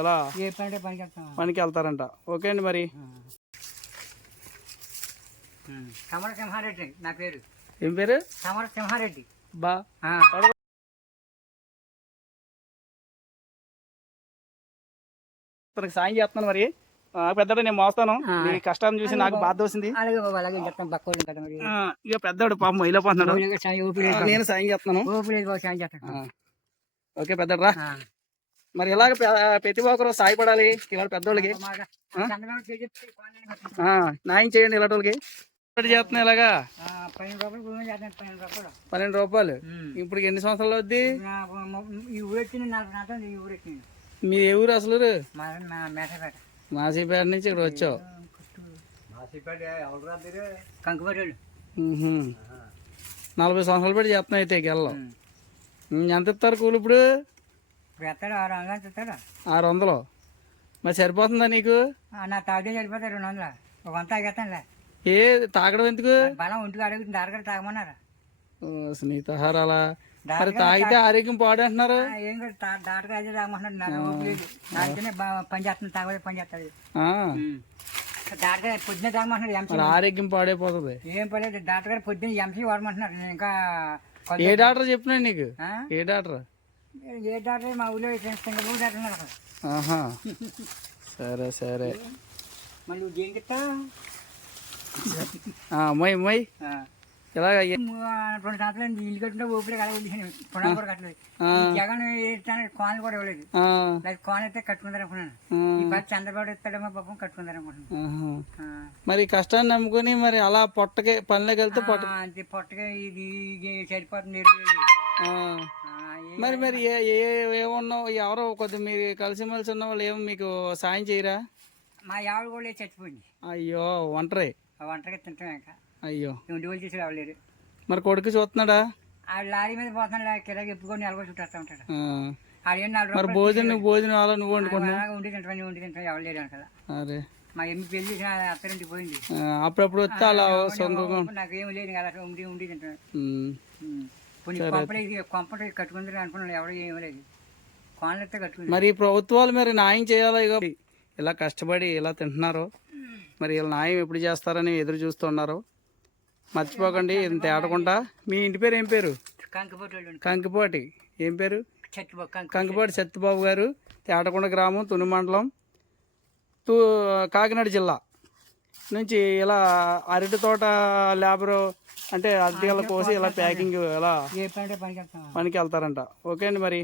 ఎలా ఏ పని పనికి వెళ్తారంట. ఓకే అండి. మరి సమరసింహారెడ్డి నా పేరు. ఏం పేరు? సమరసింహారెడ్డి. బా సాయం చేస్తున్నాను. మరి పెద్దడు నేను మోస్తాను. నీ కష్టాన్ని చూసి నాకు బాధ వచ్చింది. ఇక పెద్దడు పాపం వెళ్ళిపోతున్నాడు. నేను సాయం చేస్తున్నాను. ఓకే పెద్దడు రా. మరి ఇలాగ ప్రతి ఒక్కరు సాయపడాలి ఇవాళ పెద్దోళ్ళకి. న్యాయం చేయండి ఇలాంటి చేస్తున్నా. ఇలాగా 12 రూపాయలు. ఇప్పుడు ఎన్ని సంవత్సరాలు అవుద్ది? మీ ఏ ఊరు అసలు? మాసిపేట నుంచి ఇక్కడ వచ్చావు. 40 సంవత్సరాలు పెట్టి చేస్తున్నావు అయితే గెలలో. ఎంత ఇస్తారు కూలి ఇప్పుడు? 600. మరి సరిపోతుందా నీకు? నా తాగే సరిపోతాయి 200. ఒక వంత తాగేస్తానులే. ఏ తాగడం ఎందుకు? బలం ఒంటికి అడుగుతుంది. దారగడ తాగమన్నారా? స్నేహితాహారాలా? మరి తాగితే ఆరోగ్యం పాడు అంటున్నారు. ఏం డాక్టర్ అయితే తాగమంటున్నారు. పని చేస్తుంది. తాగలేదు పని చేస్తుంది. డాక్టర్ గారు పొద్దున్నే తాగమంటున్నారు. ఆరోగ్యం పాడైపోతుంది. ఏం పర్లేదు. డాక్టర్ గారు పొద్దున్న ఎంసీ వాడమంటున్నారు. నేను ఇంకా ఏ డాక్టర్ చెప్పినాడు నీకు? ఏ డాక్టర్? ఏ డాక్టర్ మా ఊళ్ళో సింగపూర్ డాక్టర్ ఉన్నారు. సరే సరే. మళ్ళీ దేనికి ఇస్తా? మొయ్ మొయ్. ఇలాగ 2 సంవత్సరాలు ఇల్లు కట్టుంటే ఊపిరి కల పునాలు కూడా కట్టలేదు. జగన్ కోనలు కూడా ఇవ్వలేదు. కోన అయితే కట్టుకుందారు అనుకున్నాను. ఈ పది చంద్రబాబు ఇస్తాడేమో పాపం కట్టుకుందారు అనుకుంటున్నాను. మరి కష్టాన్ని నమ్ముకొని మరి అలా పొట్టకే పనిలోకి వెళ్తే అంతే పొట్టగా ఇది సరిపోతుంది. మరి మరి ఏమన్నావు? ఎవరో కొద్దిగా మీరు కలిసిమెలిసి ఉన్న వాళ్ళు ఏమో మీకు సాయం చేయరా? మా ఆవిడ కూడా చచ్చిపోయింది. అయ్యో ఒంటరి. ఒంటరిగా తింటాం ఇంకా. అయ్యో ఇంటి వాళ్ళు చేసి రావలేరు. మరి కొడుకు చూస్తున్నాడా? ఆ లారీ మీద పోతున్నాడు. కిరాకి ఎప్పుకొని నెలకొని చుట్టేస్తా ఉంటాడు. మరి భోజనం అలా నువ్వు వండుకుంటున్నావు? ఉండి తింటాం ఎవరు లేరు కదా. అరే మా ఎన్ని పెళ్లి చేసిన అత్తరింటికి పోయింది. అప్పుడప్పుడు వస్తే అలా నాకేం లేదు కదా. ఉండి తింటాను. కొంపటి కట్టుకుందరు అనుకున్నాను. ఎవరు ఏమీ లేదు. కోనలెత్తే కట్టుకుంది. మరి ప్రభుత్వాలు మరి న్యాయం చేయాలి. ఇలా కష్టపడి ఇలా తింటున్నారు. మరి వీళ్ళు న్యాయం ఎప్పుడు చేస్తారని ఎదురు చూస్తున్నారు. మర్చిపోకండి ఇంత ఆడకుండా. మీ ఇంటి పేరు ఏం పేరు? కంకిపాటి. ఏం పేరు? కంకిపాటి సత్యబాబు గారు. తేటకొండ గ్రామం, తుని మండలం, కాకినాడ జిల్లా నుంచి ఇలా అరటి తోట లేబరు అంటే అరటిగల కోసి ఇలా ప్యాకింగ్ ఇలా పనికి వెళ్తారంట. ఓకే అండి. మరి